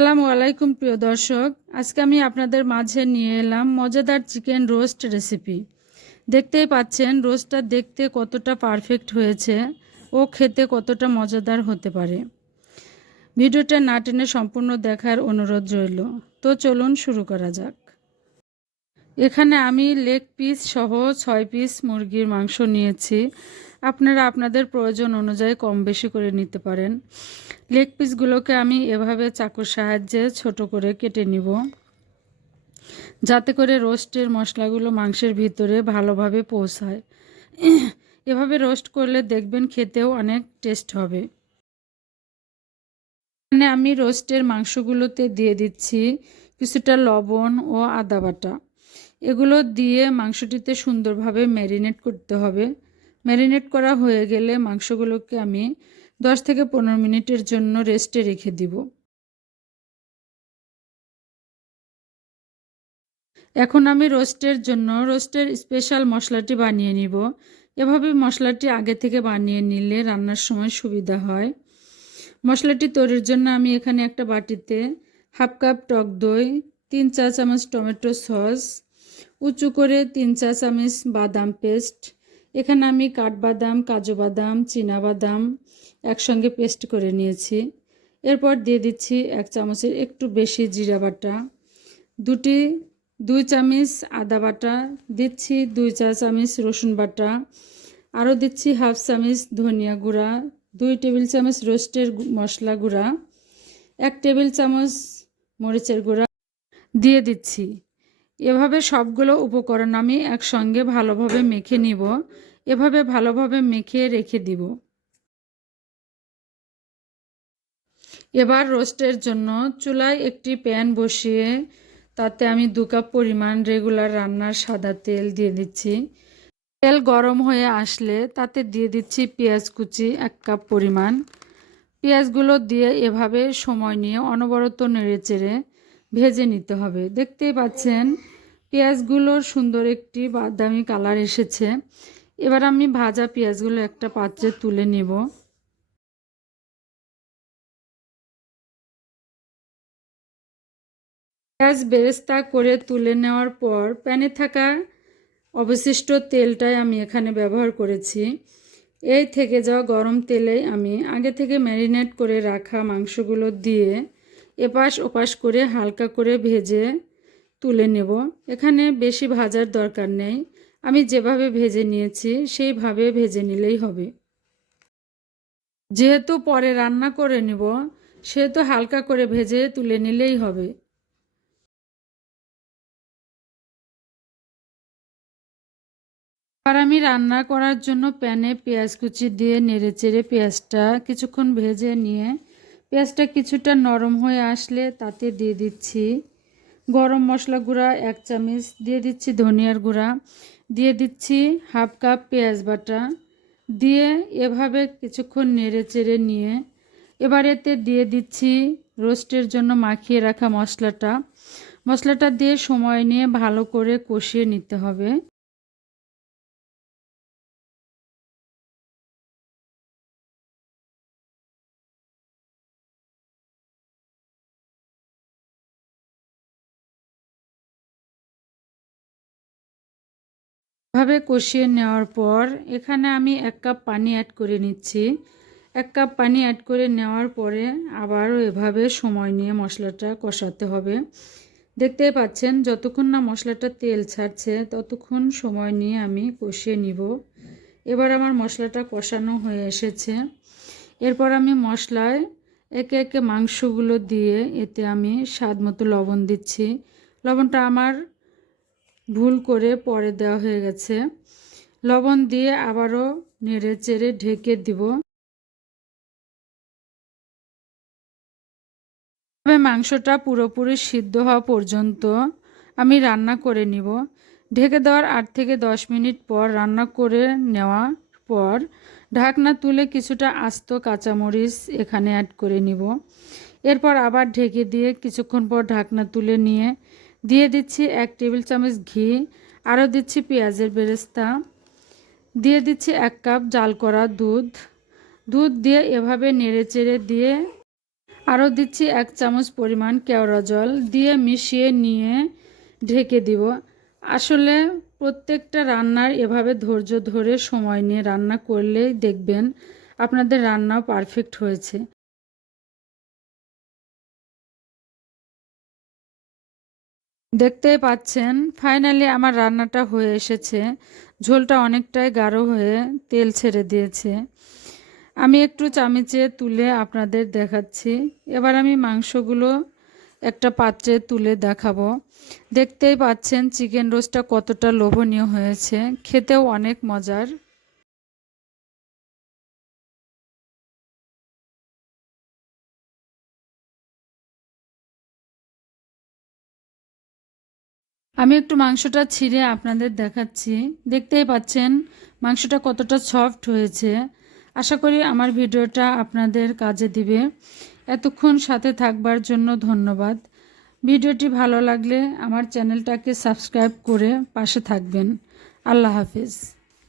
আসসালামু আলাইকুম প্রিয় দর্শক, আজকে আমি আপনাদের মাঝে নিয়ে এলাম মজাদার চিকেন রোস্ট রেসিপি। দেখতেই পাচ্ছেন রোস্টটা দেখতে কতটা পারফেক্ট হয়েছে ও খেতে কতটা মজাদার হতে পারে। ভিডিওটা না টেনে সম্পূর্ণ দেখার অনুরোধ রইল। তো চলুন শুরু করা যাক। এখানে আমি লেগ পিস সহ 6 পিস মুরগির মাংস নিয়েছি। আপনারা আপনাদের প্রয়োজন অনুযায়ী কম বেশি করে নিতে পারেন। লেগ পিসগুলোকে আমি এভাবে চাকুর সাহায্যে ছোট করে কেটে নিব, যাতে করে রোস্টের মশলাগুলো মাংসের ভিতরে ভালোভাবে পৌঁছায়। এভাবে রোস্ট করলে দেখবেন খেতেও অনেক টেস্ট হবে। এখানে আমি রোস্টের মাংসগুলোতে দিয়ে দিচ্ছি কিছুটা লবণ ও আদা বাটা। এগুলো দিয়ে মাংসটিতে সুন্দরভাবে ম্যারিনেট করতে হবে। ম্যারিনেট করা হয়ে গেলে মাংসগুলোকে আমি 10 থেকে 15 মিনিটের জন্য রেস্টে রেখে দিব। এখন আমি রোস্টের জন্য রোস্টের স্পেশাল মশলাটি বানিয়ে নিব। এভাবে মশলাটি আগে থেকে বানিয়ে নিলে রান্নার সময় সুবিধা হয়। মশলাটি তৈরির জন্য আমি এখানে একটা বাটিতে হাফ কাপ টক দই, 3 চা চামচ টমেটো সস, উঁচু করে 3 চা চামচ বাদাম পেস্ট, এখানে আমি কাঠবাদাম, কাজু বাদাম, চীনা বাদাম একসঙ্গে পেস্ট করে নিয়েছি। এরপর দিয়ে দিচ্ছি 1 চামচের একটু বেশি জিরা বাটা, 2 চামচ আদা বাটা, দিচ্ছি 2 চা চামচ রসুন বাটা, আরও দিচ্ছি হাফ চামচ ধনিয়া গুঁড়া, 2 টেবিল চামচ রোস্টের মশলা গুঁড়া, 1 টেবিল চামচ মরিচের গুঁড়া দিয়ে দিচ্ছি। এভাবে সবগুলো উপকরণ আমি একসঙ্গে ভালোভাবে মেখে নিব। এভাবে ভালোভাবে মেখে রেখে দিব। এবার রোস্টের জন্য চুলায় একটি প্যান বসিয়ে তাতে আমি 2 কাপ পরিমাণ রেগুলার রান্নার সাদা তেল দিয়ে দিচ্ছি। তেল গরম হয়ে আসলে তাতে দিয়ে দিচ্ছি পেঁয়াজ কুচি 1 কাপ পরিমাণ। পেঁয়াজগুলো দিয়ে এভাবে সময় নিয়ে অনবরত নেড়েচেড়ে ভেজে নিতে হবে। দেখতেই পাচ্ছেন পেঁয়াজগুলোর সুন্দর একটি বাদামি কালার এসেছে। এবার আমি ভাজা পেঁয়াজগুলো একটা পাত্রে তুলে নেব। পেঁয়াজ বেরেস্তা করে তুলে নেওয়ার পর প্যানে থাকা অবশিষ্ট তেলটাই আমি এখানে ব্যবহার করেছি। এই থেকে যাওয়া গরম তেলেই আমি আগে থেকে ম্যারিনেট করে রাখা মাংসগুলো দিয়ে এপাশ ওপাশ করে হালকা করে ভেজে তুলে নেব। এখানে বেশি ভাজার দরকার নেই, আমি যেভাবে ভেজে নিয়েছি সেইভাবে ভেজে নিলেই হবে। যেহেতু পরে রান্না করে নেব সেহেতু হালকা করে ভেজে তুলে নিলেই হবে। আর আমি রান্না করার জন্য প্যানে পেঁয়াজ কুচি দিয়ে নেড়েচেড়ে পেঁয়াজটা কিছুক্ষণ ভেজে নিয়ে পেঁয়াজটা কিছুটা নরম হয়ে আসলে তাতে দিয়ে দিচ্ছি গরম মশলা গুঁড়া 1 চামচ, দিয়ে দিচ্ছি ধনিয়ার গুঁড়া, দিয়ে দিচ্ছি হাফ কাপ পেঁয়াজ বাটা, দিয়ে এভাবে কিছুক্ষণ নেড়েচেড়ে নিয়ে এবার এতে দিয়ে দিচ্ছি রোস্টের জন্য মাখিয়ে রাখা মশলাটা দিয়ে সময় নিয়ে ভালো করে কষিয়ে নিতে হবে। ভাবে কষিয়ে নেওয়ার পর এখানে আমি 1 কাপ পানি অ্যাড করে নিচ্ছি। 1 কাপ পানি অ্যাড করে নেওয়ার পরে আবারও এভাবে সময় নিয়ে মশলাটা কষাতে হবে। দেখতেই পাচ্ছেন যতক্ষণ না মশলাটা তেল ছাড়ছে ততক্ষণ সময় নিয়ে আমি কষিয়ে নিব। এবার আমার মশলাটা কষানো হয়ে এসেছে। এরপর আমি মশলায় একে একে মাংসগুলো দিয়ে এতে আমি স্বাদ মতো লবণ দিচ্ছি। লবণটা আমার ভুল করে পরে দেওয়া হয়ে গেছে। লবণ দিয়ে আবারও নেড়ে চেড়ে ঢেকে দিব। তবে মাংসটা পুরোপুরি সিদ্ধ হওয়া পর্যন্ত আমি রান্না করে নিব। ঢেকে দেওয়ার 8 থেকে 10 মিনিট পর রান্না করে নেওয়ার পর ঢাকনা তুলে কিছুটা আস্ত কাঁচামরিচ এখানে অ্যাড করে নিব। এরপর আবার ঢেকে দিয়ে কিছুক্ষণ পর ঢাকনা তুলে নিয়ে দিয়ে দিচ্ছি 1 টেবিল চামচ ঘি, আরও দিচ্ছি পেঁয়াজের বেরেস্তা, দিয়ে দিচ্ছি 1 কাপ জাল করা দুধ দিয়ে এভাবে নেড়েচেড়ে দিয়ে আরও দিচ্ছি 1 চামচ পরিমাণ কেওড়া জল, দিয়ে মিশিয়ে নিয়ে ঢেকে দিব। আসলে প্রত্যেকটা রান্নার এভাবে ধৈর্য ধরে সময় নিয়ে রান্না করলেই দেখবেন আপনাদের রান্নাও পারফেক্ট হয়েছে। দেখতেই পাচ্ছেন ফাইনালি আমার রান্নাটা হয়ে এসেছে। ঝোলটা অনেকটাই গাঢ় হয়ে তেল ছেড়ে দিয়েছে। আমি একটু চামচে তুলে আপনাদের দেখাচ্ছি। এবার আমি মাংসগুলো একটা পাত্রে তুলে দেখাবো। দেখতেই পাচ্ছেন চিকেন রোস্টটা কতটা লোভনীয় হয়েছে, খেতেও অনেক মজার। আমি একটু মাংসটা ছিঁড়ে আপনাদের দেখাচ্ছি। দেখতেই পাচ্ছেন মাংসটা কতটা সফট হয়েছে। আশা করি আমার ভিডিওটা আপনাদের কাজে দিবে। এতক্ষণ সাথে থাকবার জন্য ধন্যবাদ। ভিডিওটি ভালো লাগলে আমার চ্যানেলটাকে সাবস্ক্রাইব করে পাশে থাকবেন। আল্লাহ হাফেজ।